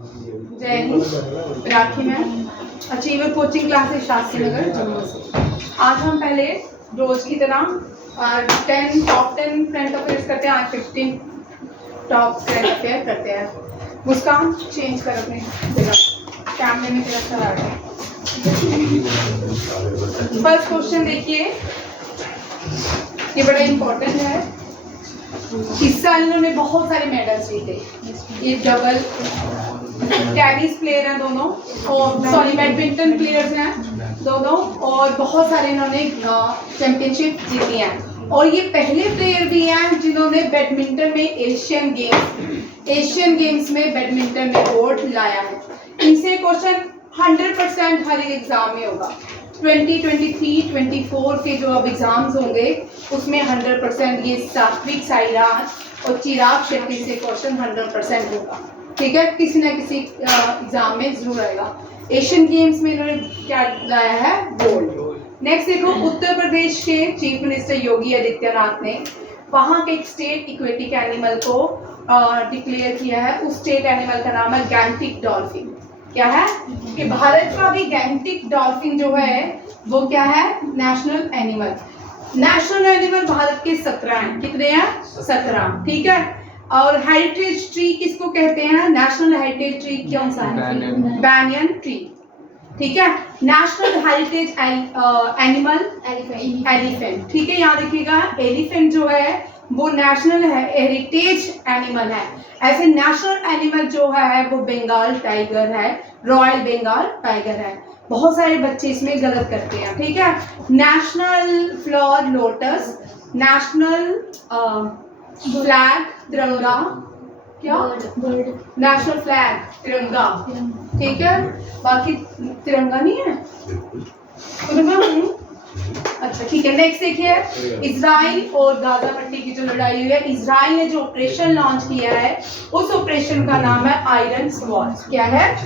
जय Hind. Rakhi ma'am, achiever coaching classes Shastri Nagar Jammu से। आज हम पहले रोज की तरह टॉप 10 करंट अफेयर्स करते हैं। आज 15 टॉप करंट अफेयर करते हैं। मुस्कान चेंज कर अपने जगह, कैमरे में तेरा सर आ गया। फर्स्ट क्वेश्चन देखिए, ये बड़ा इंपॉर्टेंट है। इस साल इन्होंने बहुत सारे मेडल्स जीते। ये डबल टेनिस प्लेयर हैं दोनों, और सॉरी बैडमिंटन प्लेयर्स हैं दोनों, और बहुत सारे इन्होंने चैंपियनशिप जीती हैं। और ये पहले प्लेयर भी हैं जिन्होंने बैडमिंटन में एशियन गेम्स में बैडमिंटन में गोल्ड लाया है। इनसे क्वेश्चन 100% हर एक एग्जाम में होगा। 2023-24 के जो अब एग्जाम्स होंगे उसमें 100% ये सात्विक साईराज और चिराग शेट्टी से क्वेश्चन 100% होगा। ठीक है, किसी ना किसी एग्जाम में जरूर आएगा। एशियन गेम्स में इन्होंने क्या लाया है? गोल्ड। नेक्स्ट देखो, उत्तर प्रदेश के चीफ मिनिस्टर योगी आदित्यनाथ ने वहाँ के एक स्टेट इक्वेटिक एनिमल को डिक्लेयर किया है। उस स्टेट एनिमल का नाम है गैंगटिक डॉल्फिन। क्या है कि भारत का भी गैंगटिक डॉल्फिन जो है वो क्या है? National animal. National animal Bharat के 17 हैं। कितने हैं? 17। ठीक है। और हेरिटेज ट्री किसको कहते हैं? नेशनल हेरिटेज ट्री कौन सा है? Banyan tree. ठीक है। National heritage animal elephant. ठीक है, यहाँ देखिएगा, एलिफेंट जो है वो नेशनल हेरिटेज एनिमल है। ऐसे नेशनल एनिमल जो है वो बंगाल टाइगर है, रॉयल बंगाल टाइगर है। बहुत सारे बच्चे इसमें गलत करते हैं। ठीक है। National flower lotus, national flag तिरंगा, क्या? नेशनल फ्लैग तिरंगा। ठीक है, बाकी तिरंगा नहीं है। अच्छा ठीक है। नेक्स्ट देखिए, इजराइल और गाजा पट्टी की जो लड़ाई हुई है, इजराइल ने जो ऑपरेशन लॉन्च किया है उस ऑपरेशन का नाम है आयरन स्वॉर्ड। क्या है?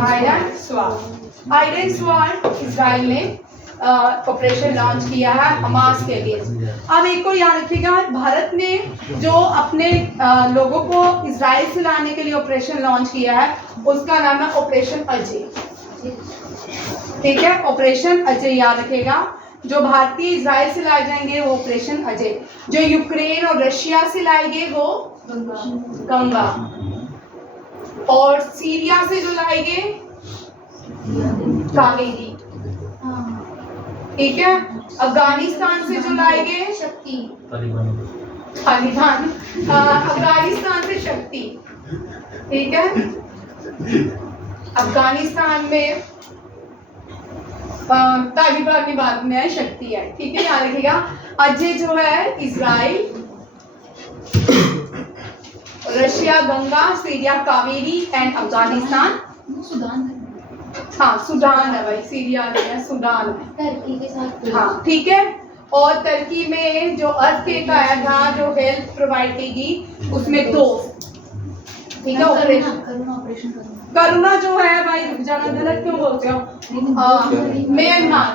Iron sword. Iron sword Israel ने ऑपरेशन लॉन्च किया है हमास के लिए। अब एक को याद रखिएगा, भारत ने जो अपने लोगों को इजराइल से लाने के लिए ऑपरेशन लॉन्च किया है उसका नाम है ऑपरेशन अजय। ठीक है, ऑपरेशन अजय याद रखेगा। जो भारतीय इजराइल से लाए जाएंगे वो ऑपरेशन अजय, जो यूक्रेन और रशिया से लाए गए वो गंगा, और सीरिया से जो लाए गए कावेरी। ठीक है। अफगानिस्तान से जो लाए गए शक्ति, तालिबान। अफगानिस्तान से शक्ति। ठीक है, अफगानिस्तान में तालिबान की बात में है, शक्ति है। ठीक है, याद रखिएगा। अजय जो है Israel, Russia Ganga, Syria Kaveri and Afghanistan Sudan. हाँ सुडान है भाई, सीरिया नहीं है, सुडान है टर्की के साथ। हाँ ठीक है। और टर्की में जो अर्थक्वेक आया था जो हेल्थ प्रोवाइड की उसमें 2। ठीक है, ऑपरेशन करुणा जो है भाई, ज्यादा गलत क्यों बोलते हो? म्यांमार।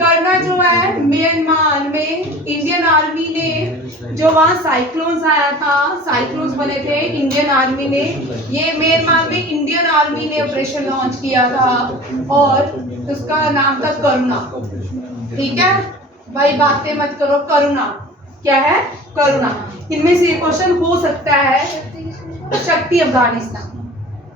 करुणा जो है म्यांमार में इंडियन आर्मी ने जो वहाँ साइक्लोन्स आया था, साइक्लोन्स बने थे, इंडियन आर्मी ने, ये म्यांमार में इंडियन आर्मी ने ऑपरेशन लॉन्च किया था और उसका नाम था करुणा। ठीक है भाई, बातें मत करो। करुणा क्या है? करुणा। इनमें से क्वेश्चन हो सकता है। शक्ति अफगानिस्तान।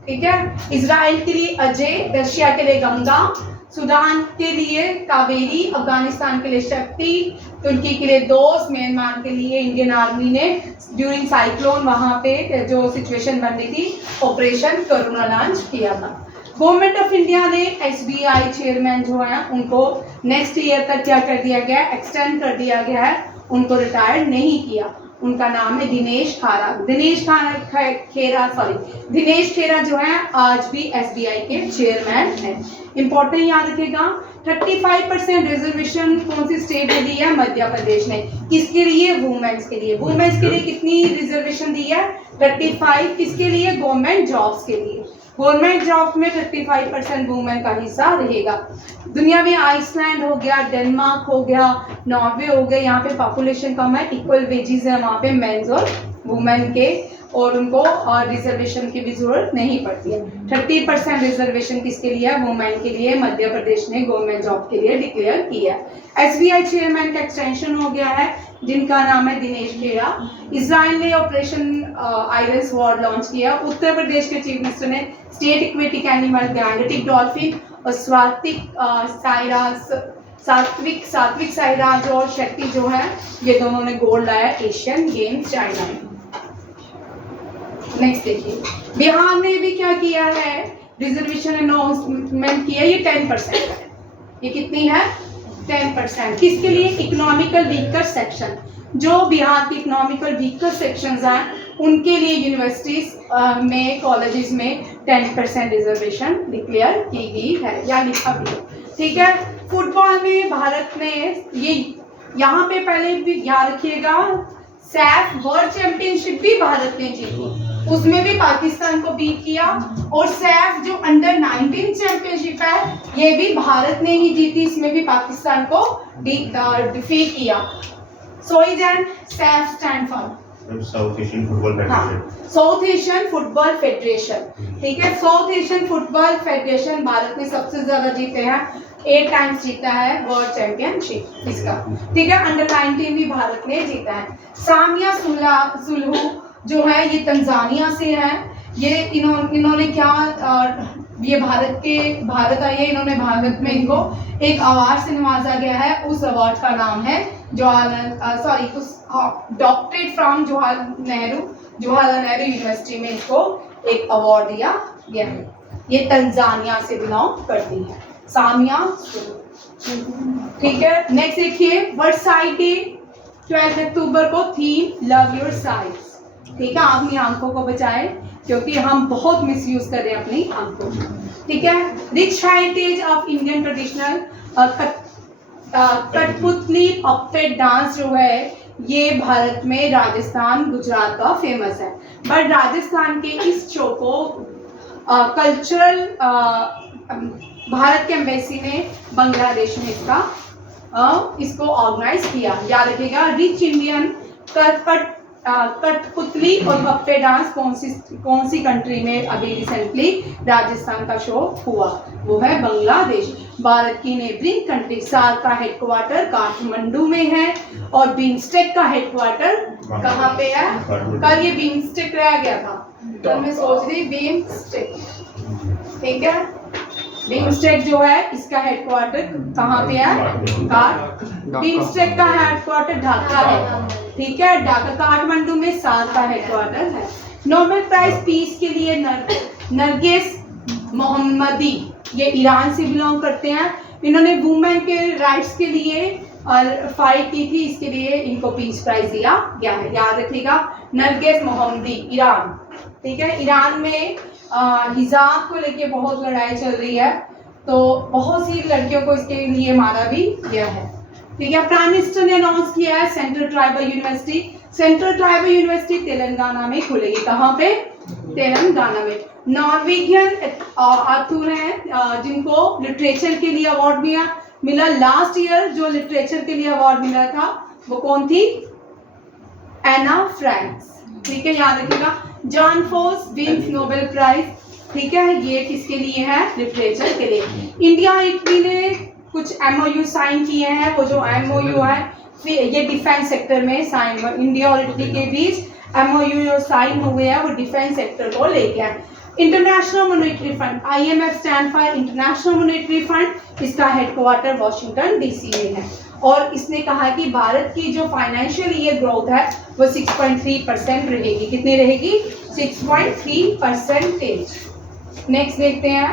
ठीक है, इजराइल के लिए अजय, रशिया के लिए गंगा, सूडान के लिए कावेरी, अफगानिस्तान के लिए शक्ति, तुर्की के लिए 2, म्यांमार के लिए इंडियन आर्मी ने ड्यूरिंग साइक्लोन वहां पे जो सिचुएशन बन रही थी ऑपरेशन करुणा लॉन्च किया था। गवर्नमेंट ऑफ इंडिया ने SBI चेयरमैन जो है उनको नेक्स्ट ईयर तक क्या कर दिया गया? एक्सटेंड कर दिया गया है, उनको रिटायर्ड नहीं किया। उनका नाम है दिनेश खारा। दिनेश खेरा जो है आज भी SBI के चेयरमैन हैं। इंपॉर्टेंट याद रखेगा, 35% रिजर्वेशन कौन सी स्टेट ने दी है? मध्य प्रदेश ने। किसके लिए? वुमेन्स के लिए। वुमेन्स के लिए कितनी रिजर्वेशन दी है? 35। किसके लिए? गवर्नमेंट जॉब्स के लिए। गवर्नमेंट जॉब में 35% वुमेन का हिस्सा रहेगा। दुनिया में आइसलैंड हो गया, डेनमार्क हो गया, नॉर्वे हो गया, यहाँ पे पॉपुलेशन कम है, इक्वल वेजेस है वहाँ पे मेंस और वुमेन के, और उनको रिजर्वेशन की भी जरूरत नहीं पड़ती है। 30% रिजर्वेशन किसके लिए है? वुमेन के लिए। मध्य प्रदेश ने गवर्नमेंट जॉब के लिए डिक्लेयर किया है। SBI चेयरमैन का एक्सटेंशन हो गया है, जिनका नाम है दिनेश खेड़ा। इसराइल ने ऑपरेशन आयरन स्वॉर्ड लॉन्च किया। उत्तर प्रदेश के चीफ मिनिस्टर ने state aquatic animal Gangetic dolphin और सात्विक साईराज और शेट्टी जो है, ये दोनों ने गोल्ड लाया एशियन गेम्स चाइना में। नेक्स्ट देखिए, बिहार ने भी क्या किया है? रिजर्वेशन अनाउंसमेंट किया। ये 10% है। ये कितनी है? 10%। किसके लिए? Economical weaker section. जो बिहार के इकोनॉमिकल वीकर सेक्शंस हैं, उनके लिए यूनिवर्सिटीज में, कॉलेजेस में 10% रिजर्वेशन डिक्लेयर की गई है, या लिखा भी है। ठीक है। फुटबॉल में भारत ने, ये यहाँ पे पहले भी याद रखिएगा, सैफ वर्ल्ड चैंपियनशिप भी भारत ने जीती, उसमें भी पाकिस्तान को बीट किया। और सैफ जो अंडर 19 चैंपियनशिप है, ये भी भारत ने ही जीती, इसमें भी पाकिस्तान को डिफीट किया। सोइजन SAFF stand for South Asian Football Federation. South Asian Football Federation, ठीक है। South Asian Football Federation Bharat ने सबसे ज्यादा जीते हैं, 8 टाइम्स जीता है वर्ल्ड चैंपियनशिप इसका, ठीक है। अंडर 19 भी भारत ने जीता है। सामिया सुलहू जो है, ये तंजानिया से है। ये इन्होंने क्या, ये भारत आई है, इन्होंने भारत में इनको एक अवार्ड से नवाजा गया है। उस अवार्ड का नाम है doctorate from Jawaharlal Nehru university में इसको एक अवार्ड दिया गया है। ये तंजानिया से बिलोंग करती है, सामिया, ठीक है। नेक्स्ट देखिए, वर्ल्ड डे 12 अक्टूबर को थीम लव योर साइट्स, ठीक है। अपनी आंखों को बचाए, क्योंकि हम बहुत मिसयूज कर रहे हैं अपनी आंखों को, ठीक है। Rich heritage of Indian traditional कठपुतली पपेट डांस जो है, ये भारत में राजस्थान गुजरात का फेमस है। बट राजस्थान के इस शो को कल्चरल भारत के एम्बेसी ने बांग्लादेश में इसको ऑर्गेनाइज किया। याद रखिएगा, रिच इंडियन कठपुतली और पप्पे डांस कौन सी कंट्री में अभी रिसेंटली राजस्थान का शो हुआ? वो है बांग्लादेश। भारत की नेबरिंग कंट्री। सार्क का हेडक्वार्टर काठमांडू में है, और बीमस्टेक का हेडक्वार्टर कहाँ पे है? कल ये बीमस्टेक रह गया था, कल मैं सोच रही बीमस्टेक, ठीक है। बीमस्टेक जो है, इसका हेडक्वार्टर कहाँ पे है? बीमस्टेक का हेडक्वार्टर ढाका है, ठीक है। ढाका, काठमांडू में सार्क का हेडक्वार्टर है। नोबेल प्राइज पीस के लिए नरगिस मोहम्मदी, ये ईरान से बिलोंग करते हैं। इन्होंने वुमेन के राइट्स के लिए फाइट की थी, इसके लिए इनको पीस प्राइज दिया गया है। याद रखिएगा, नरगिस मोहम्मदी, ईरान, ठीक है। ईरान में हिजाब को लेके बहुत लड़ाई चल रही है, तो बहुत सी लड़कियों को इसके लिए मारा भी गया है, ठीक है। प्राइम मिनिस्टर ने अनाउंस किया है central tribal university. Central tribal university Telangana में खुलेगी। कहाँ पे? तेलंगाना में। नॉर्वेगियन आथुर हैं, जिनको लिटरेचर के लिए अवार्ड मिला। लास्ट ईयर जो लिटरेचर के लिए अवार्ड मिला था, वो कौन थी? एना फ्रैंक्स, ठीक है। याद रखिएगा, Jon Fosse wins Nobel prize, ठीक है। ये किसके लिए है? लिटरेचर के लिए। इंडिया और इटली ने कुछ MOU साइन किए हैं। वो जो MOU है, ये डिफेंस सेक्टर में साइन, इंडिया और इटली के बीच MOU साइन हुए हैं, वो डिफेंस सेक्टर को लेके है। International monetary fund, IMF stand for international monetary fund, इसका हेडक्वार्टर वाशिंगटन DC में है। और इसने कहा कि भारत की जो फाइनेंशियल ईयर ग्रोथ है, वो 6.3% रहेगी। कितनी रहेगी? 6.3%। नेक्स्ट देखते हैं,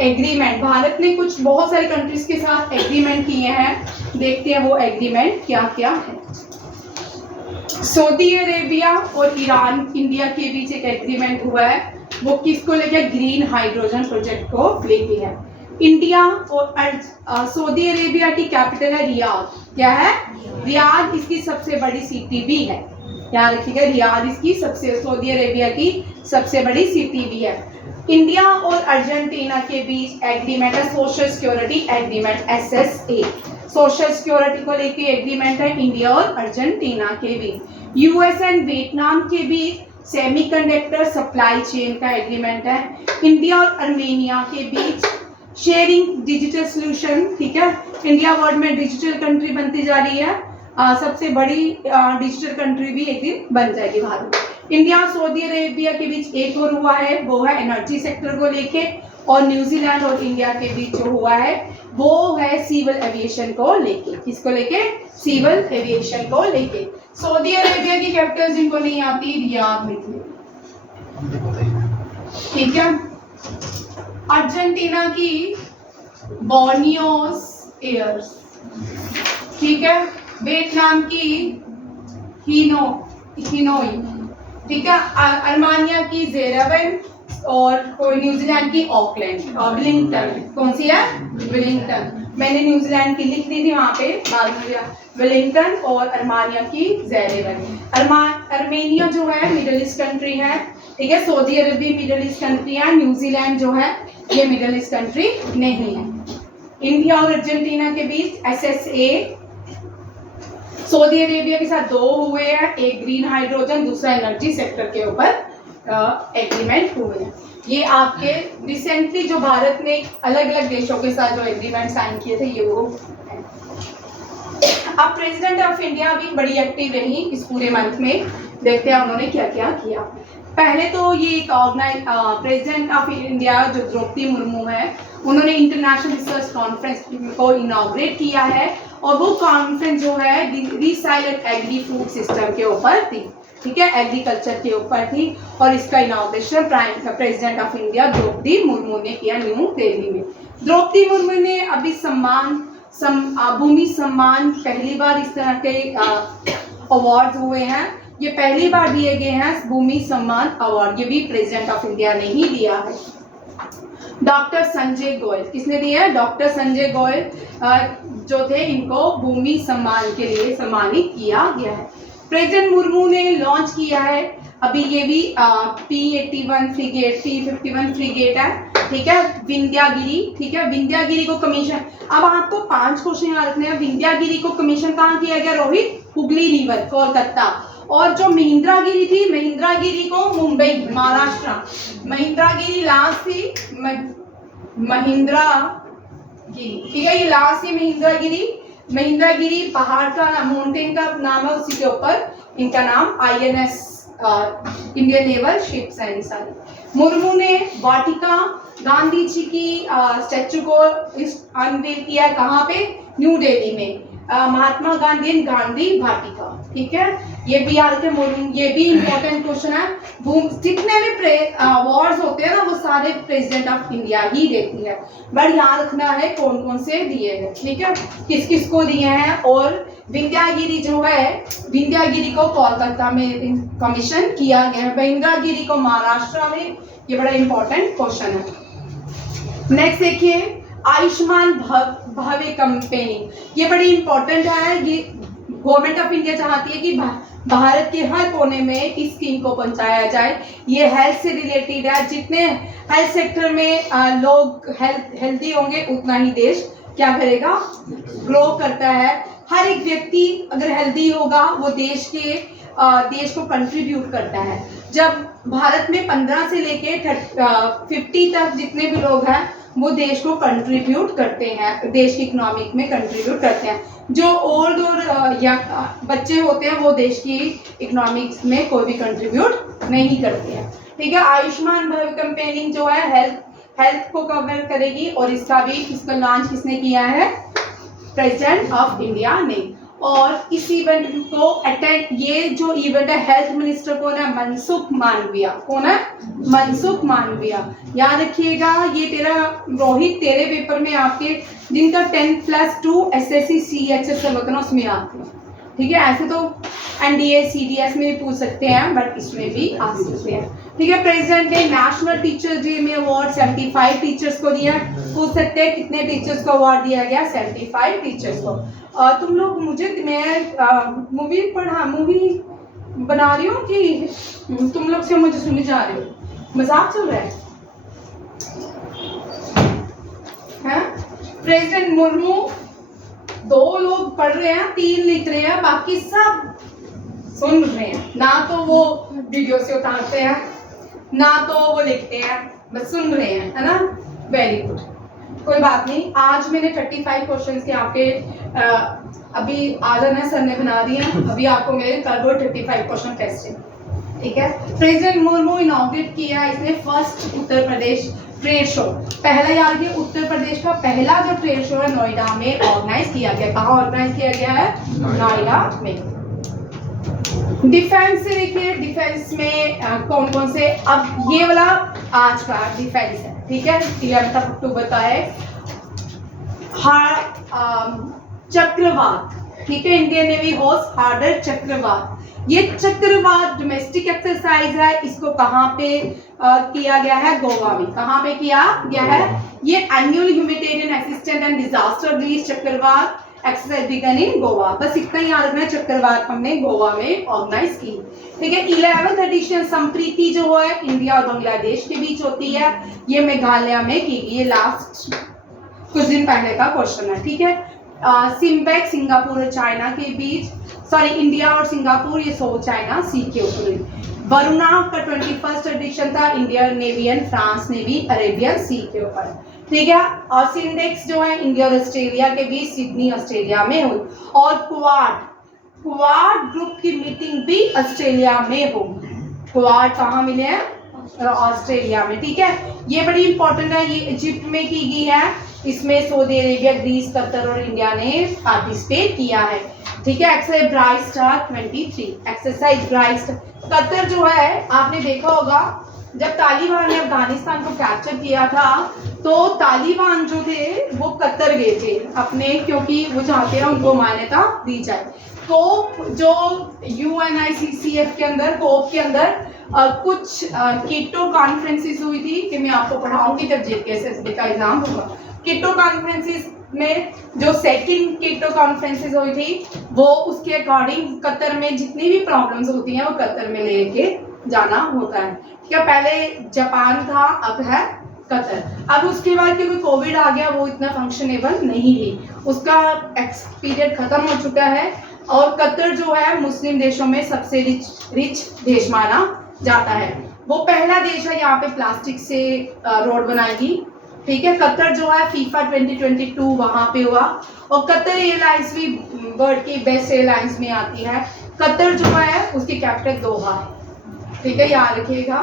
एग्रीमेंट। भारत ने बहुत सारी कंट्रीज के साथ एग्रीमेंट किए हैं। देखते हैं वो एग्रीमेंट क्या क्या है। सऊदी अरेबिया और ईरान, इंडिया के बीच एक एग्रीमेंट हुआ है। वो किसको लेके? ग्रीन हाइड्रोजन प्रोजेक्ट को लेके है। इंडिया और सऊदी अरेबिया की कैपिटल है रियाद। क्या है? रियाद इसकी सबसे बड़ी सिटी भी है। याद रखिएगा, रियाद इसकी सऊदी अरेबिया की सबसे बड़ी सिटी भी है। इंडिया और अर्जेंटीना के बीच एग्रीमेंट है, social security agreement, SSA। Social security को लेके एग्रीमेंट है इंडिया और अर्जेंटीना के बीच। यूएस एंड वियतनाम के बीच सेमीकंडक्टर सप्लाई चेन का एग्रीमेंट है। इंडिया और अर्मेनिया के बीच शेयरिंग डिजिटल सोल्यूशन, ठीक है। इंडिया वर्ल्ड में डिजिटल कंट्री बनती जा रही है, सबसे बड़ी डिजिटल कंट्री भी एक दिन बन जाएगी भारत। इंडिया और सऊदी अरेबिया के बीच एक और हुआ है, वो है एनर्जी सेक्टर को लेके। और न्यूजीलैंड और इंडिया के बीच जो हुआ है वो है सिविल एविएशन को लेके। किसको लेके? सिविल एविएशन को लेके। सऊदी अरेबिया की कैपिटल जिनको नहीं आती, रियाद में थी, ठीक है। अर्जेंटीना की बोर्नियोस एयर्स, ठीक है। वियतनाम की हिनोई, ठीक है। अरमानिया की जेरेवन और न्यूजीलैंड की ऑकलैंड और विलिंगटन। कौन सी है? विलिंगटन। मैंने न्यूजीलैंड की लिख दी थी वहां पे, बाद में विलिंगटन और अरमानिया की जेरेवन। अर्मेनिया जो है मिडिल ईस्ट कंट्री है, ठीक है। Saudi Arabia middle east country है। न्यूजीलैंड जो है ये मिडिल ईस्ट कंट्री नहीं है। इंडिया और अर्जेंटीना के बीच SSA सऊदी अरेबिया के साथ 2 हुए हैं, एक ग्रीन हाइड्रोजन, दूसरा एनर्जी सेक्टर के ऊपर एग्रीमेंट हुए हैं। ये आपके रिसेंटली जो भारत ने अलग अलग देशों के साथ जो एग्रीमेंट साइन किए थे ये वो है। अब प्रेसिडेंट ऑफ इंडिया भी बड़ी एक्टिव रही इस पूरे मंथ में। देखते हैं उन्होंने क्या क्या किया। पहले तो ये एक प्रेसिडेंट ऑफ इंडिया जो द्रौपदी मुर्मू है, उन्होंने इंटरनेशनल रिसर्च कॉन्फ्रेंस को इनॉग्रेट किया है और वो कॉन्फ्रेंस जो है रिसाइलेंट एग्री फूड सिस्टम के ऊपर थी, ठीक है, एग्रीकल्चर के ऊपर थी। और इसका inauguration president of India Draupadi Murmu ने किया न्यू दिल्ली में। द्रौपदी मुर्मू ने अभी भूमि सम्मान पहली बार इस तरह के अवार्ड हुए हैं, ये पहली बार दिए गए हैं भूमि सम्मान अवार्ड, ये भी प्रेसिडेंट ऑफ इंडिया ने ही दिया है। डॉक्टर संजय गोयल, किसने दिया है? डॉक्टर संजय गोयल जो थे, इनको भूमि सम्मान के लिए सम्मानित किया गया है। प्रेसिडेंट मुर्मू ने लॉन्च किया है अभी ये भी P-81 फ्रिगेट, P-51 फ्रिगेट है, ठीक है। विंध्यागिरी, ठीक है। विंध्यागिरी को कमीशन, अब आपको 5 क्वेश्चन याद रखने हैं। विंध्यागिरी को कमीशन कहाँ किया गया? रोहित, हुगली रिवर, कोलकाता। और जो महेंद्रगिरी थी, महेंद्रगिरी को मुंबई, महाराष्ट्र। महेंद्रगिरी लास्ट थी, महेंद्रगिरी, ठीक है, ये लास्ट थी महेंद्रगिरी। महेंद्रगिरी पहाड़ का माउंटेन का नाम है, उसी के ऊपर इनका नाम INS इंडियन नेवल शिप्स है सारी। मुर्मू ने वाटिका गांधी जी की स्टैचू को अनवील किया, कहाँ पे? न्यू दिल्ली में, महात्मा गांधी एंड गांधी वाटिका, ठीक है। ये भी याद रखें, मुर्मू, ये भी इम्पोर्टेंट क्वेश्चन है। जितने भी अवार्ड्स होते हैं ना वो सारे प्रेसिडेंट ऑफ इंडिया ही देती है, बट याद रखना है कौन कौन से दिए हैं, ठीक है, किस किस को दिए हैं। और विंध्यागिरी जो है, विंध्यागिरी को कोलकाता में कमीशन किया गया है, महेंद्रगिरी को महाराष्ट्र में। ये बड़ा इंपॉर्टेंट क्वेश्चन है। नेक्स्ट देखिए, आयुष्मान भव्य कैंपेनिंग, ये बड़ी इंपॉर्टेंट है। ये गवर्नमेंट ऑफ इंडिया चाहती है कि भारत के हर कोने में इस स्कीम को पहुंचाया जाए। ये हेल्थ से रिलेटेड है, जितने हेल्थ सेक्टर में लोग हेल्दी होंगे उतना ही देश क्या करेगा? ग्रो करता है। हर एक व्यक्ति अगर हेल्दी होगा वो देश को कंट्रीब्यूट करता है। जब भारत में 15 से लेके 50 तक जितने भी लोग हैं वो देश को कंट्रीब्यूट करते हैं, देश की इकोनॉमिक में कंट्रीब्यूट करते हैं। जो ओल्ड और बच्चे होते हैं वो देश की इकोनॉमिक्स में कोई भी कंट्रीब्यूट नहीं करते हैं, ठीक है। आयुष्मान भव्य कैंपेनिंग जो है हेल्थ को कवर करेगी और इसका लॉन्च किसने किया है? प्रेसिडेंट ऑफ इंडिया ने। और इस इवेंट को अटेंड, ये जो इवेंट है हेल्थ मिनिस्टर कौन है? मनसुख मांडविया। कौन है? मनसुख मांडविया। याद रखिएगा, ये रोहित तेरे पेपर में आपके जिनका 10+2 SSC CHS का होता है उसमें आते हैं, ठीक है। ऐसे तो NDA CDS में भी पूछ सकते हैं, बट इसमें भी आ सकते हैं, ठीक है। प्रेसिडेंट ने नेशनल टीचर डे में अवार्ड 75 टीचर्स को दिया। पूछ सकते हैं कितने टीचर्स को अवार्ड दिया गया? 75 टीचर्स को। तुम लोग मैं मूवी बना रही हूँ कि तुम लोग से मुझे सुनने जा रहे हो? मजाक चल रहा है? प्रेसिडेंट मुर्मू 2 लोग पढ़ रहे हैं, 3 लिख रहे हैं, बाकी सब सुन रहे हैं। ना तो वो वीडियो से उतारते हैं, ना तो वो लिखते हैं, बस सुन रहे हैं, है ना। वेरी गुड, कोई बात नहीं। आज मैंने 35 क्वेश्चंस के आपके अभी आजाना सर ने बना दिए हैं। अभी आपको मेरे कल वो 35 क्वेश्चन टेस्ट है, ठीक है। प्रेसिडेंट मुर्मू इनॉग्रेट किया इसने first Uttar Pradesh trade show. पहला यार कि उत्तर प्रदेश का पहला जो ट्रेड शो है नोएडा में ऑर्गेनाइज किया गया। कहाँ ऑर्गेनाइज किया गया है? नोएडा में। डिफेंस से देखिए, डिफेंस में कौन कौन से, अब ये वाला आज का डिफेंस है, ठीक है, 11 अक्टूबर का है। चक्रवात, ठीक है, इंडियन नेवी होस्ट हार्डर चक्रवात। ये चक्रवात डोमेस्टिक एक्सरसाइज है, इसको कहाँ पे किया गया है? गोवा में। कहाँ पे किया गया है? ये annual humanitarian assistant and disaster relief चक्रवात एक्सरसाइज बिगन इन गोवा। बस इतना ही याद रखना, चक्रवात हमने गोवा में ऑर्गेनाइज की, ठीक है। 11th एडिशन संप्रीति जो है इंडिया और बांग्लादेश के बीच होती है, ये मेघालय में की गई। ये लास्ट कुछ दिन पहले का क्वेश्चन है, ठीक है। सिम्बेक सिंगापुर और चाइना के बीच, सॉरी इंडिया और सिंगापुर, ये साउथ चाइना सी के ऊपर। वरुणा का 21st एडिशन था, Indian Navy and France Navy Arabian Sea के ऊपर, ठीक है। और सिंडेक्स जो है इंडिया और ऑस्ट्रेलिया के बीच सिडनी ऑस्ट्रेलिया में हुई। और क्वाड ग्रुप की मीटिंग भी ऑस्ट्रेलिया में होगी। क्वाड कहाँ मिले हैं? ऑस्ट्रेलिया में, ठीक है। ये बड़ी इंपॉर्टेंट है, ये इजिप्ट में की गई है। इसमें सऊदी अरेबिया, ग्रीस, कतर और इंडिया ने पार्टिसिपेट किया है, ठीक है। Exercise bright star 23, exercise bright star. Qatar जो है आपने देखा होगा, जब तालिबान ने अफगानिस्तान को कैप्चर किया था तो तालिबान जो थे वो कतर गए थे अपने, क्योंकि वो चाहते हैं उनको मान्यता दी जाए। तो जो UNICCF के अंदर, कोप के अंदर कुछ कीटो कॉन्फ्रेंसेस हुई थी, कि मैं आपको पढ़ाऊंगी जब JKSSB का एग्जाम होगा। कीटो कॉन्फ्रेंसेस में जो सेकंड कीटो कॉन्फ्रेंसेस हुई थी, वो उसके अकॉर्डिंग कतर में जितनी भी प्रॉब्लम्स होती हैं वो कतर में लेके जाना होता है, ठीक है। पहले जापान था, अब है कतर। अब उसके बाद क्योंकि कोविड आ गया, वो इतना फंक्शनेबल नहीं है, उसका एक्सपीरियड खत्म हो चुका है। और कतर जो है मुस्लिम देशों में सबसे रिच देश माना जाता है। वो पहला देश है यहाँ पे प्लास्टिक से रोड बनाएगी, ठीक है। कतर जो है फीफा 2022 वहाँ पे हुआ। और कतर एयरलाइंस भी वर्ल्ड की बेस्ट एयरलाइंस में आती है। कतर जो है उसकी कैपिटल दोहा है, ठीक है, याद रखिएगा।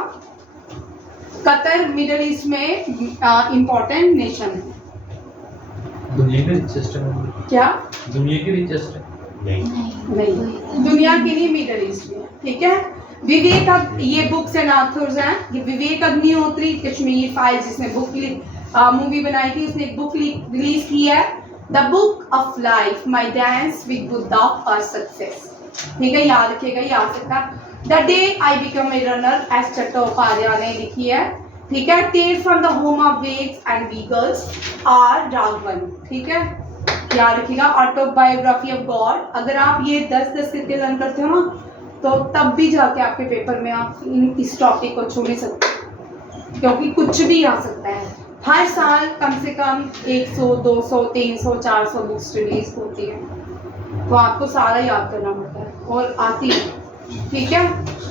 कतर मिडिल ईस्ट में इम्पोर्टेंट नेशन है। दुनिया के रिचेस्ट है क्या? दुनिया के रिचेस्ट है? नहीं, दुनिया के लिए मिडिल ईस्ट में, ठीक है। विवेक, ये बुक्स एंड ऑथर्स हैं। ये विवेक अग्निहोत्री, कश्मीर फाइल, जिसने बुक मूवी बनाई थी, उसने एक बुक रिलीज की है, the book of life, my dance with Buddha for success, ठीक है, याद रखिएगा, ये आ सकता है। The day I become a runner, S Chattopadhyay ने लिखी है, ठीक है। Tale from the home of wags and wiggles, R Raghavan, ठीक है, याद रखिएगा। Autobiography of God. अगर आप ये 10 करके लर्न करते हो ना, तो तब भी जाके आपके पेपर में आप इस टॉपिक को छू नहीं सकते, क्योंकि कुछ भी आ सकता है। हर साल कम से कम 100, 200, 300, 400 बुक्स रिलीज होती है, तो आपको सारा याद करना पड़ता है, और आती है, ठीक है।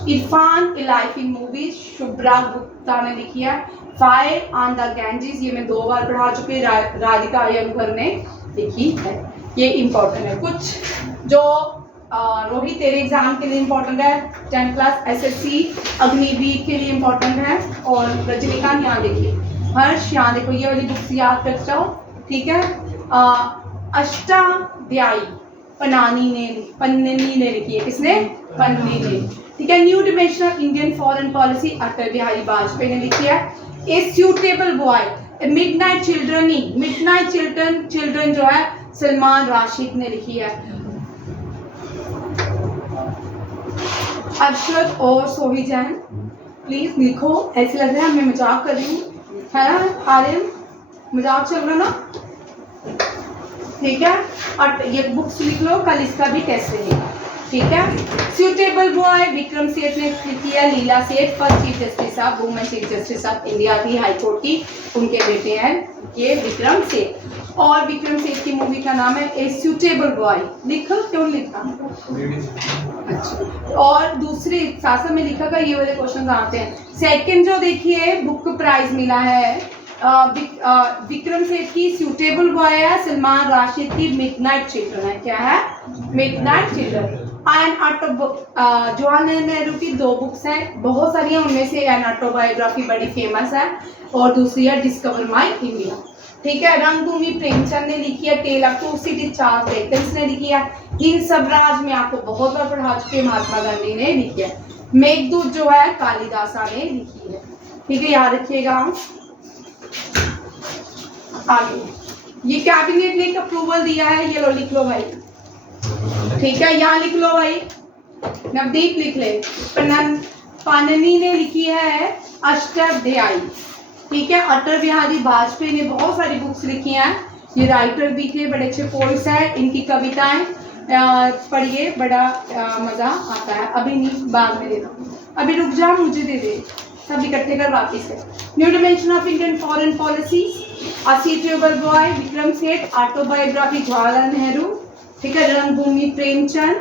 इरफान, ए life in movies, Shubhra Gupta ने लिखी है। फायर ऑन द गैंजेस, ये मैं 2 बार पढ़ा चुकी, राधिका अयंगर ने लिखी है। ये इम्पोर्टेंट है। कुछ जो रोहित तेरे एग्जाम के लिए इम्पोर्टेंट है, 10th क्लास SSC अग्निवीर के लिए इम्पोर्टेंट है। और रजनीकांत, यहाँ देखिए, हर्ष, यहाँ देखो, ये वाली बुक्स याद कर जाओ, ठीक है। अष्टाध्यायी पन्निनी ने लिखी है, किसने? पन्नी ने, ठीक है। New dimensional Indian foreign policy, Atal Bihari Vajpayee ने लिखी है। A suitable boy, midnight children जो है सलमान राशिद ने लिखी है। अरशद और सोही जैन, प्लीज लिखो, ऐसे लग रहा है मैं मजाक कर रही हूँ, है ना आर्यन, मजाक चल रहा ना, ठीक है। और ये बुक्स लिख लो, कल इसका भी टेस्ट रहेगा, ठीक है। सुटेबल बॉय विक्रम सेठ ने किया, लीला सेठ first chief justice of women chief justice of India थी हाई कोर्ट की, उनके बेटे हैं ये विक्रम सेठ। और विक्रम सेठ की मूवी का नाम है ए सुटेबल बॉय। लिखो, क्यों लिखा? अच्छा। और दूसरे साथ में लिखा का ये वाले क्वेश्चन आते हैं। सेकंड जो देखिए बुक प्राइज मिला है विक्रम सेठ की सूटेबल बॉय है, सलमान राशिद की मिडनाइट चिल्ड्रन है। क्या है? Midnight children. And Jawaharlal Nehru की 2 बुक्स हैं, बहुत सारी हैं, उनमें से एन ऑटोबायोग्राफी बड़ी फेमस है और दूसरी है डिस्कवर माई इंडिया। ठीक है। रंगभूमि प्रेमचंद ने लिखी है, tale of two city Charles Dickens ने लिखी है, हिंद स्वराज में आपको बहुत बार पढ़ा चुके महात्मा गांधी ने लिखी है, मेघदूत जो है कालिदासा ने लिखी है। ठीक है, याद रखिएगा। आगे ये कैबिनेट ने एक अप्रूवल दिया है, ये लो लिख लो भाई। ठीक है, यहाँ लिख लो भाई, नवदीप लिख ले। पाणिनि ने लिखी है अष्टाध्यायी। ठीक है, अटल बिहारी वाजपेयी ने बहुत सारी बुक्स लिखी हैं, ये राइटर भी थे, बड़े अच्छे पोइट्स हैं, इनकी कविताएं पढ़िए, बड़ा मजा आता है। अभी नहीं, बाद में दे दो, अभी रुक जा, मुझे दे दे, सब इकट्ठे कर वापिस है। New dimension of Indian foreign policy, a suitable boy Vikram Seth, autobiography Jawaharlal Nehru. ठीक है, रंगभूमि प्रेमचंद,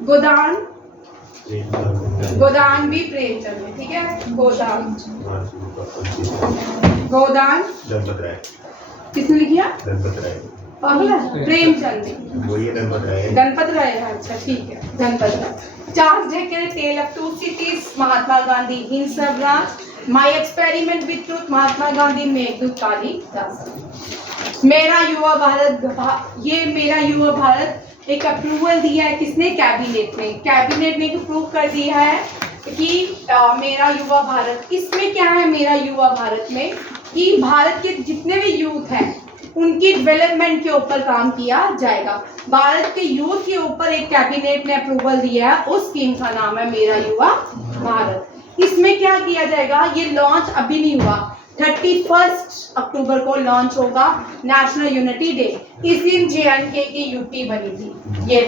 गोदान भी प्रेमचंद में। ठीक है, गोदान गणपत राय किसने लिखा? गणपत राय प्रेमचंद ने, वही है गणपत राय। अच्छा ठीक है, Ganpat Rai. Charles Dickens, tale of two cities, Mahatma Gandhi, Hind Swaraj, my experiment with truth, Mahatma Gandhi, Meghdoot Kalidas. Mera Yuva Bharat, ये मेरा युवा भारत एक अप्रूवल दिया है किसने? कैबिनेट ने। कैबिनेट ने अप्रूव कर दिया है कि मेरा युवा भारत, इसमें क्या है मेरा युवा भारत में, कि भारत के जितने भी यूथ हैं उनकी डेवलपमेंट के ऊपर काम किया जाएगा। भारत के यूथ के ऊपर एक कैबिनेट ने अप्रूवल दिया है, उस स्कीम का नाम है मेरा युवा भारत। इसमें क्या किया जाएगा? ये लॉन्च अभी नहीं हुआ, 31 अक्टूबर को लॉन्च होगा, नेशनल यूनिटी डे। इस दिन JNK की यूटी बनी थी, ये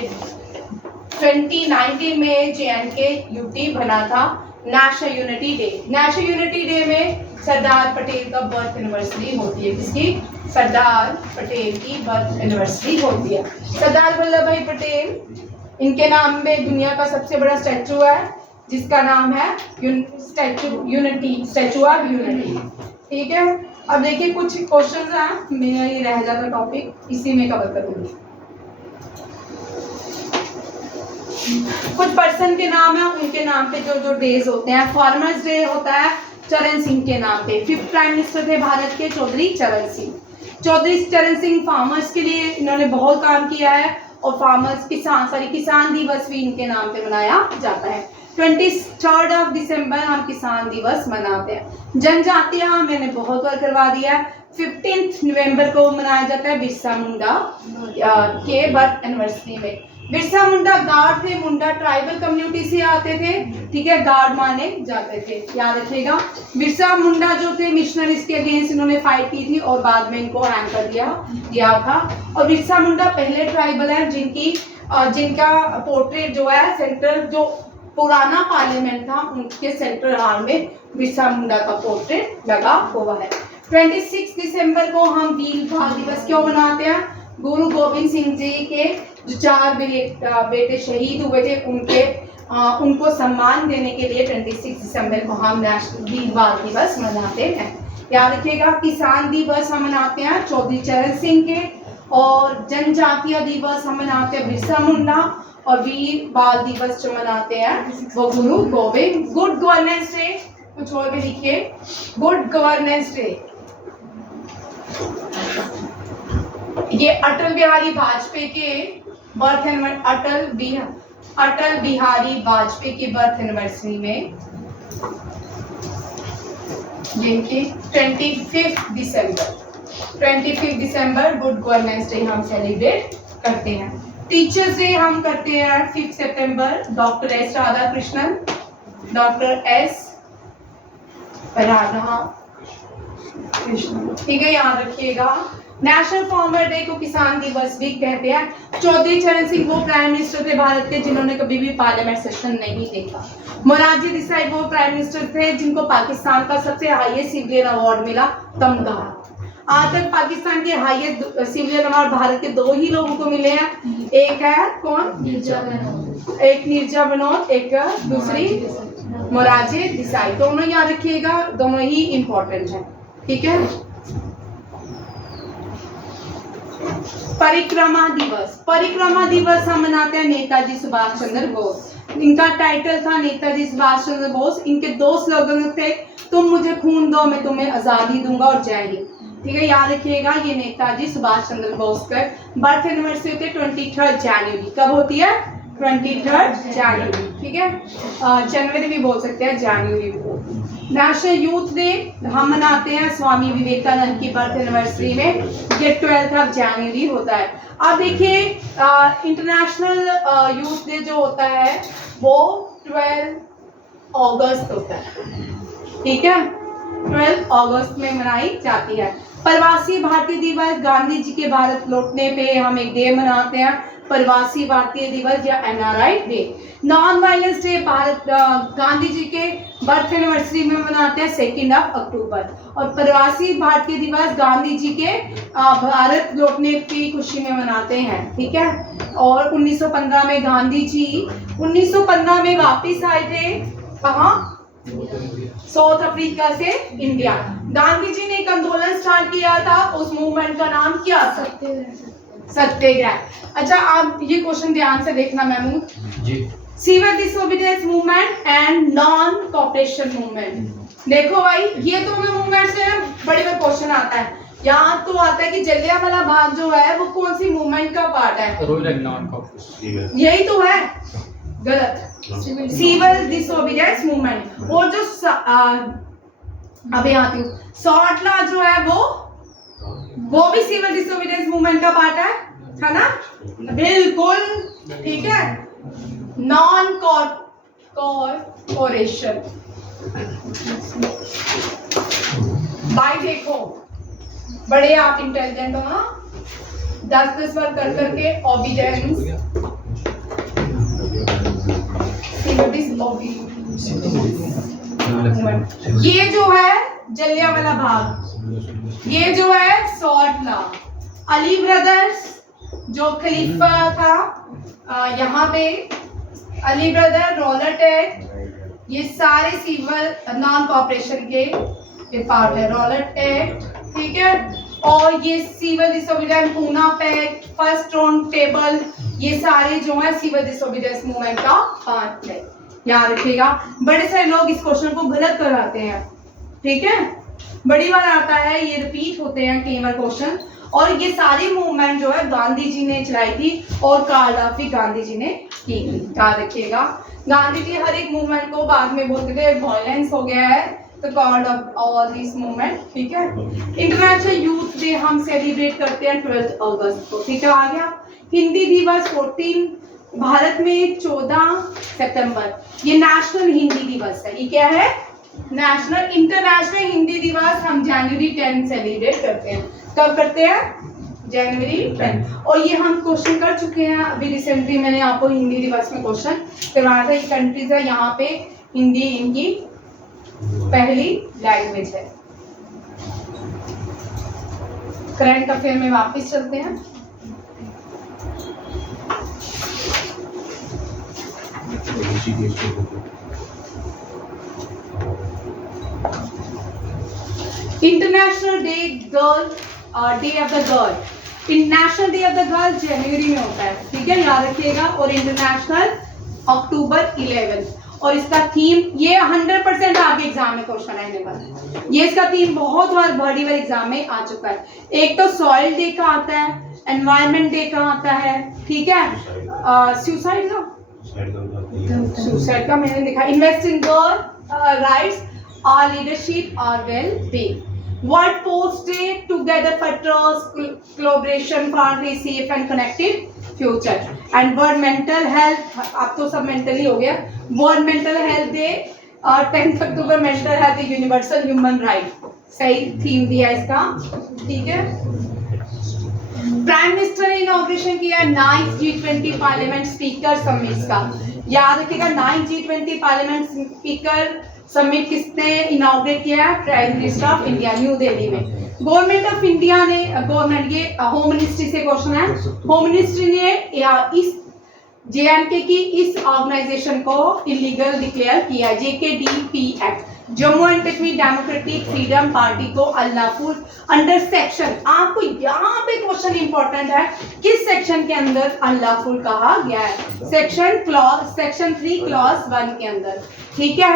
2019 में JNK यूटी बना था, national unity day. National unity day में सरदार पटेल का बर्थ एनिवर्सरी होती है। किसकी? सरदार पटेल की बर्थ एनिवर्सरी होती है। सरदार वल्लभ भाई पटेल, इनके नाम में दुनिया का सबसे बड़ा स्टैचू है, जिसका नाम है स्टैचू ऑफ यूनिटी। ठीक है, अब देखिए कुछ क्वेश्चंस हैं, मेरा ये रह जाता टॉपिक, इसी में कवर करूंगी। कुछ पर्सन के नाम है, उनके नाम पे जो जो डेज होते हैं। फार्मर्स डे होता है चरण सिंह के नाम पे। 5th प्राइम मिनिस्टर थे भारत के चौधरी चरण सिंह। चौधरी चरण सिंह फार्मर्स के लिए इन्होंने बहुत काम किया है, और फार्मर्स किसान दिवस भी इनके नाम पे मनाया जाता है। 23 दिसंबर हम किसान दिवस मनाते हैं। जनजातीय मैंने बहुत बार करवा दिया है। 15 नवंबर को मनाया जाता है बिरसा मुंडा के बर्थ एनिवर्सरी में। बिरसा मुंडा गार्ड थे, मुंडा ट्राइबल कम्युनिटी से आते थे। ठीक है, गार्ड माने जाते थे, याद रखिएगा। बिरसा मुंडा जो थे मिशनरीज के अगेंस्ट इन्होंने फाइट की थी, और बाद में इनको हैंग कर दिया था। और बिरसा मुंडा पहले ट्राइबल है जिनका पोर्ट्रेट जो है सेंट्रल, जो पुराना पार्लियामेंट था उनके सेंट्रल हॉल में बिरसा मुंडा का पोर्ट्रेट लगा हुआ है। 26 दिसंबर को हम वीर बाल दिवस क्यों मनाते हैं? गुरु गोविंद सिंह जी के जो 4 बेटे शहीद हुए थे, उनको सम्मान देने के लिए 26 दिसंबर को हम नेशनल वीर बाल दिवस मनाते हैं। याद रखिएगा, किसान दिवस हम मनाते हैं चौधरी चरण सिंह के, और जनजातीय दिवस हम मनाते हैं बिरसा मुंडा, और वीर बाल दिवस जो मनाते हैं वो गुरु गोविंद। गुड गवर्नेंस डे, कुछ और भी लिखिए, गुड गवर्नेंस डे। ये अटल बिहारी वाजपेयी के बर्थ अटल बिहारी वाजपेयी के बर्थ एनिवर्सरी में, ये 25 दिसंबर गुड गवर्नेंस डे हम सेलिब्रेट करते हैं। टीचर्स डे हम करते हैं 5 सितंबर, doctor S Radhakrishnan, doctor S Radhakrishnan. ठीक है, याद रखिएगा। नेशनल फार्मर डे को किसान दिवस भी कहते हैं। चौधरी चरण सिंह वो प्राइम मिनिस्टर थे भारत के जिन्होंने कभी भी पार्लियामेंट सेशन नहीं देखा। मोरारजी देसाई वो प्राइम मिनिस्टर थे जिनको पाकिस्तान का सबसे हाईएस्ट सिविलियन अवार्ड मिला, तमगा। आज तक पाकिस्तान के हाईएस्ट सिविलियन अवार्ड भारत के 2 ही लोगों को मिले हैं, एक है कौन, एक नीरजा बनोट, एक दूसरी मोरारजी देसाई। दोनों याद रखिएगा, दोनों ही इंपॉर्टेंट हैं, ठीक है। परिक्रमा दिवस, परिक्रमा दिवस हम मनाते हैं नेताजी सुभाष चंद्र बोस। इनका टाइटल था नेताजी सुभाष चंद्र बोस। इनके 2 स्लोगन थे, तुम मुझे खून दो मैं तुम्हें आजादी दूंगा और जय हिंद, ठीक है, याद रखिएगा। ये नेताजी सुभाष चंद्र बोस का बर्थ एनिवर्सरी होती है 23 जनवरी। कब होती है? 23 जनवरी, ठीक है। जनवरी भी बोल सकते हैं, जनवरी को। नेशनल यूथ डे हम मनाते हैं स्वामी विवेकानंद की बर्थ एनिवर्सरी में, ये 12 जनवरी होता है। अब देखिए इंटरनेशनल यूथ डे जो होता है वो 12 अगस्त होता है, ठीक है, 12 अगस्त में मनाई जाती है। प्रवासी भारतीय दिवस, गांधी जी के भारत लौटने पे हम एक डे मनाते हैं, प्रवासी भारतीय दिवस या NRI day. Non violence day Bharat Gandhi ji के बर्थ एनिवर्सरी में मनाते हैं 2 अक्टूबर। और प्रवासी भारतीय दिवस गांधी जी के भारत लौटने की खुशी में मनाते हैं, ठीक है। और 1915 में गांधी जी 1915 में वापिस आए थे, कहाँ? साउथ अफ्रीका से इंडिया। गांधी जी ने एक आंदोलन स्टार्ट किया था, उस मूवमेंट का नाम क्या था? सत्याग्रह। अच्छा, आप ये क्वेश्चन ध्यान से देखना Mahmood ji. Civil disobedience movement and non cooperation movement. देखो भाई, ये तो हमें मूवमेंट से बड़े बड़े क्वेश्चन आता है। यहाँ तो आता है कि जलियांवाला बाग जो है वो कौन सी मूवमेंट का पार्ट है? रूल एंड नॉन कोऑपरेशन, यही तो है, गलत। Civil disobedience movement. और जो अभी आती हूँ, सॉटला जो है वो भी सिविल डिसोबीडियंस मूवमेंट का पार्ट है ना? बिल्कुल, ठीक है। नॉन कॉर्पोरेशन भाई देखो, बड़े आप इंटेलिजेंट हो ना, 10 बार कर करके ओबीडियंस, ये जो है जलियांवाला बाग, ये जो है सॉटला, अली ब्रदर्स जो खलीफा था यहाँ पे, अली ब्रदर, रॉलेट एक्ट, ये सारे सिविल नॉन कॉर्पोरेशन के पार्ट है। रॉलेट एक्ट, ठीक है। और ये civil disobedience, Poona pact, first round table, ये सारे जो है सिविल डिसोबीडियंस मूवमेंट का पार्ट है, याद रखिएगा। बड़े सारे लोग इस क्वेश्चन को गलत कराते हैं, ठीक है, बड़ी बार आता है, ये रिपीट होते हैं कई बार क्वेश्चन। और ये सारी मूवमेंट जो है गांधी जी ने चलाई थी और कार्डाफी गांधी जी ने की थी, याद रखिएगा। गांधी जी हर एक मूवमेंट को बाद में बोलते थे वायलेंस हो गया है तो called off all this movement, ठीक है। इंटरनेशनल यूथ डे हम सेलिब्रेट करते हैं 12 अगस्त को, ठीक है, आ गया। हिंदी दिवस 14 भारत में 14 सितंबर, ये नेशनल हिंदी दिवस है। ये क्या है? नेशनल। इंटरनेशनल हिंदी दिवस हम जनवरी 10 सेलिब्रेट करते हैं। कब करते हैं? जनवरी 10। और ये हम क्वेश्चन कर चुके हैं, अभी रिसेंटली मैंने आपको हिंदी दिवस में क्वेश्चन करवाया था। ये कंट्रीज है, यहाँ पे हिंदी इनकी पहली लैंग्वेज है। करंट अफेयर में वापस चलते हैं। International day girl, day of the girl, international day of the girl जनवरी में होता है, ठीक है, याद रखिएगा। और इंटरनेशनल अक्टूबर 11। और इसका थीम, ये 100% आपके एग्जाम में क्वेश्चन आने वाला है। ये इसका थीम बहुत बार बड़ी बार एग्जाम में आ चुका है। एक तो सॉइल डे का आता है, एनवायरनमेंट डे का आता है, ठीक है, सुसाइड का, सुसाइड का मैंने लिखा, invest in girl rights, our leadership, our well-being. World Post Day, together for trust, collaboration for a safe and connected future. And World Mental Health, अब तो सब मेंटली हो गया। World Mental Health Day, 10 अक्टूबर mental health universal human right, सही theme दिया इसका, ठीक है। प्राइम मिनिस्टर ने इनॉग्रेशन किया 9th G20 parliament speaker summit का। याद रखिएगा 9th G20 parliament speaker summit किसने इनॉग्रेट किया है? Prime minister of India, new Delhi में। गवर्नमेंट ऑफ इंडिया ने गवर्नमेंट ये होम मिनिस्ट्री से क्वेश्चन है, होम मिनिस्ट्री ने इस JNK की इस ऑर्गेनाइजेशन को इलीगल डिक्लेयर किया है। JKDP act, Jammu and Kashmir democratic freedom party को अल्लाहपुर अंडर सेक्शन, आपको यहाँ पे क्वेश्चन इंपॉर्टेंट है, किस सेक्शन के अंदर अल्लाहपुर कहा गया है? सेक्शन 3 क्लॉज 1 के अंदर, ठीक है।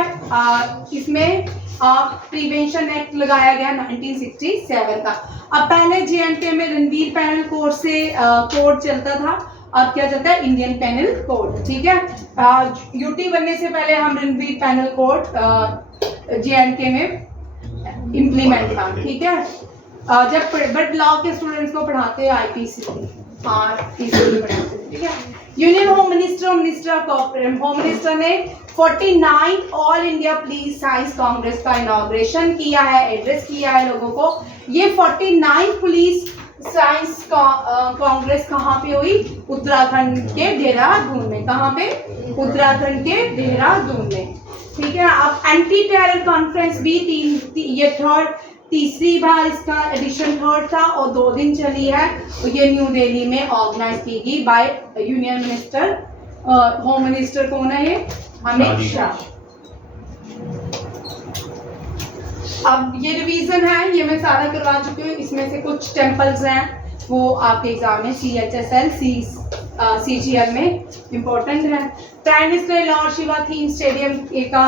इसमें प्रिवेंशन एक्ट लगाया गया 1967 का। अब पहले JNK में रणवीर पैनल कोड से कोड चलता था, अब क्या चलता है? इंडियन पैनल कोड, ठीक है। यूटी बनने से पहले हम रणवीर पैनल कोड JNK में इम्प्लीमेंट था, ठीक है। जब बट लॉ के स्टूडेंट्स को पढ़ाते हैं IPC पढ़ाते, ठीक है। यूनियन होम मिनिस्टर और मिनिस्टर ऑफ होम मिनिस्टर ने 49 all India police science Congress का इनॉग्रेशन किया है, एड्रेस किया है लोगों को। ये 49 पुलिस साइंस कांग्रेस कहाँ पे हुई? उत्तराखंड के देहरादून में। कहाँ पे? उत्तराखंड के देहरादून में, ठीक है। अब एंटी टेरर कॉन्फ्रेंस भी ये तीसरी बार इसका एडिशन 3rd था और 2 दिन चली है। ये न्यू दिल्ली में ऑर्गेनाइज की गई by union minister. Home minister कौन है? ये अमित शाह। अब ये रिवीजन है, ये मैं सारा करवा चुकी हूँ। इसमें से कुछ टेम्पल्स हैं वो आपके एग्जाम में CHSL CGL में इम्पोर्टेंट है। Prime minister Lord Shiva theme stadium का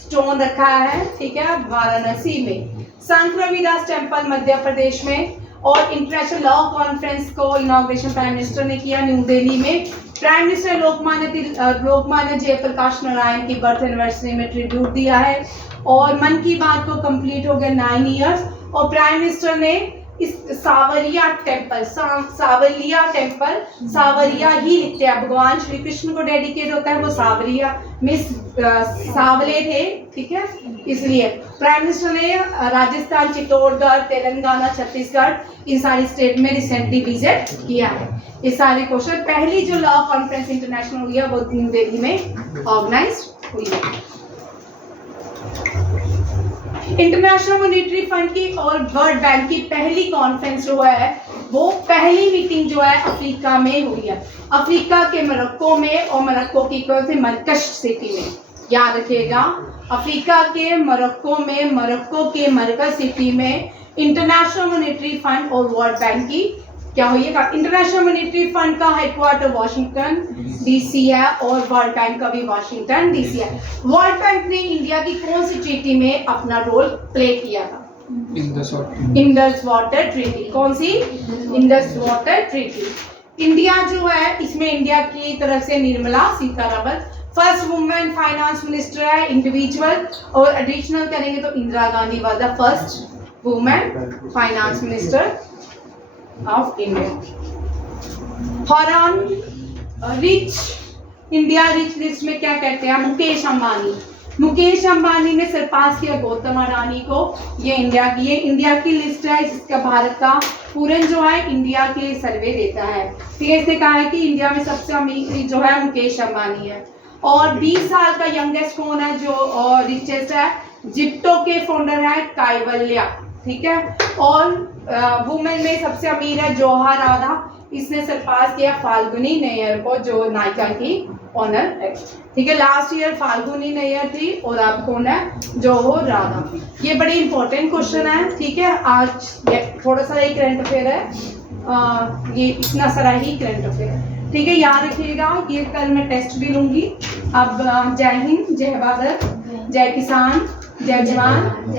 स्टोन रखा है, ठीक है, वाराणसी में। संत रविदास टेम्पल मध्य प्रदेश में। और इंटरनेशनल लॉ कॉन्फ्रेंस को इनॉग्रेशन प्राइम मिनिस्टर ने किया न्यू दिल्ली में। प्राइम मिनिस्टर लोकमान्य जयप्रकाश नारायण की बर्थ एनिवर्सरी में ट्रिब्यूट दिया है। और मन की बात को कंप्लीट हो गया 9 इयर्स। और प्राइम मिनिस्टर ने इस सावरिया टेम्पल सावरिया ही लिखते हैं, भगवान श्री कृष्ण को डेडिकेट होता है वो सावरिया मिस सावले थे, ठीक है। इसलिए प्राइम मिनिस्टर ने राजस्थान, चित्तौड़गढ़, तेलंगाना, छत्तीसगढ़, इन सारी स्टेट में रिसेंटली विजिट किया है। ये सारे क्वेश्चन, पहली जो लॉ कॉन्फ्रेंस इंटरनेशनल हुई है वो न्यू दिल्ली में ऑर्गेनाइज हुई है। इंटरनेशनल मॉनेटरी फंड की और वर्ल्ड बैंक की पहली कॉन्फ्रेंस जो है वो पहली मीटिंग जो है अफ्रीका में हुई है, अफ्रीका के मोरक्को में। और मोरक्को की कौन सी? मरकश सिटी में। याद रखिएगा, अफ्रीका के मोरक्को में, मोरक्को के मरकश सिटी में इंटरनेशनल मॉनेटरी फंड और वर्ल्ड बैंक की क्या हुई है? इंटरनेशनल मॉनेटरी फंड का हेडक्वार्टर वाशिंगटन DC है और वर्ल्ड बैंक का भी वाशिंगटन DC है। वर्ल्ड बैंक ने इंडिया की कौन सी ट्रीटी में अपना रोल प्ले किया था? Indus water treaty. कौन सी? Indus water treaty. इंडिया जो है इसमें इंडिया की तरफ से Nirmala Sitharaman first women finance minister है, इंडिविजुअल। और एडिशनल करेंगे तो Indira Gandhi was the first women finance minister of India. Foreign rich India rich list में क्या कहते हैं? मुकेश अंबानी। मुकेश अंबानी ने सरपास किया गौतम अडानी को। ये इंडिया की लिस्ट है, जिसका भारत का पूरन जो है इंडिया के लिए सर्वे देता है। ठीक है, इसने कहा है कि इंडिया में सबसे अमीर जो है मुकेश अंबानी है। और 20 साल का यंगेस्ट कौन है जो रिचेस्ट है? जिप्टो के फाउंडर है कैवल्या। ठीक है, और वुमेन में सबसे अमीर है जोहा राधा। इसने सरपास किया फाल्गुनी नैयर को, जो नायिका की ऑनर है। ठीक है, लास्ट ईयर फाल्गुनी नैयर थी और अब कौन है? जोहो राधा। ये बड़ी इंपॉर्टेंट क्वेश्चन है। ठीक है, आज थोड़ा सा ही करंट अफेयर है, ये इतना सारा ही करंट अफेयर है। ठीक है, याद रखिएगा, ये कल मैं टेस्ट भी लूंगी। अब जय हिंद, जय भारत, जय किसान, जय जवान।